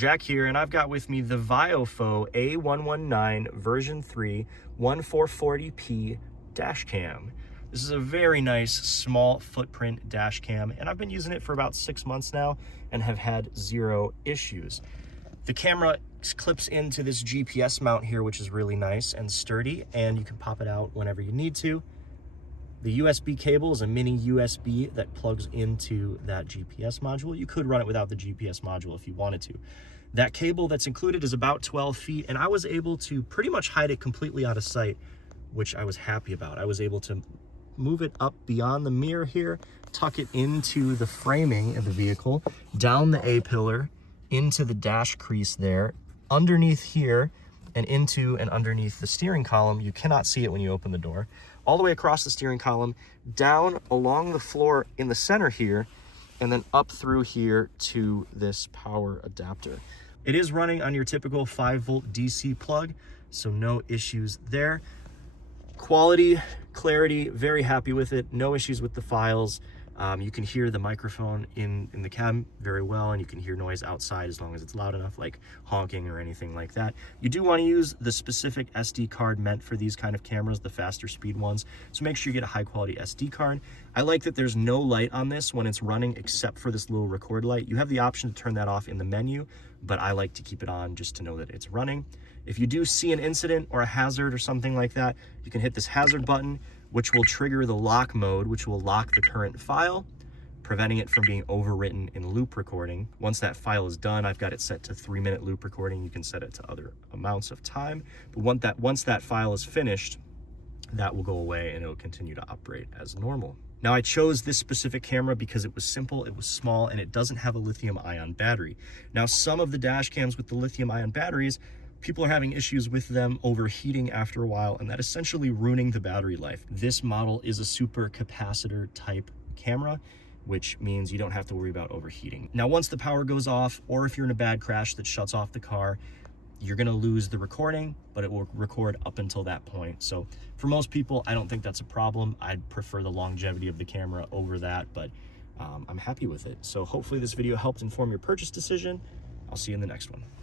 Jack here, and I've got with me the VIOFO A119 version 3 1440p dash cam. This is a very nice small footprint dash cam, and I've been using it for about 6 months now and have had zero issues. The camera clips into this GPS mount here, which is really nice and sturdy, and you can pop it out whenever you need to. The USB cable is a mini USB that plugs into that GPS module. You could run it without the GPS module if you wanted to. That cable that's included is about 12 feet, and I was able to pretty much hide it completely out of sight, which I was happy about. I was able to move it up beyond the mirror here, tuck it into the framing of the vehicle, down the A-pillar, into the dash crease there, underneath here, and into and underneath the steering column. You cannot see it when you open the door. All the way across the steering column, down along the floor in the center here, and then up through here to this power adapter. It is running on your typical 5-volt DC plug, so no issues there. Quality, clarity, very happy with it. No issues with the files. You can hear the microphone in the cab very well, and you can hear noise outside as long as it's loud enough, like honking or anything like that. You do want to use the specific SD card meant for these kind of cameras, the faster speed ones, so make sure you get a high quality SD card. I like that there's no light on this when it's running except for this little record light. You have the option to turn that off in the menu, but I like to keep it on just to know that it's running. If you do see an incident or a hazard or something like that, you can hit this hazard button, which will trigger the lock mode, which will lock the current file, preventing it from being overwritten in loop recording. Once that file is done, I've got it set to 3-minute loop recording. You can set it to other amounts of time. But once that file is finished, that will go away and it'll continue to operate as normal. Now, I chose this specific camera because it was simple, it was small, and it doesn't have a lithium-ion battery. Now, some of the dash cams with the lithium-ion batteries, people are having issues with them overheating after a while, and that essentially ruining the battery life. This model is a super capacitor type camera, which means you don't have to worry about overheating. Now, once the power goes off, or if you're in a bad crash that shuts off the car, you're gonna lose the recording, but it will record up until that point. So for most people, I don't think that's a problem. I'd prefer the longevity of the camera over that, but I'm happy with it. So hopefully this video helped inform your purchase decision. I'll see you in the next one.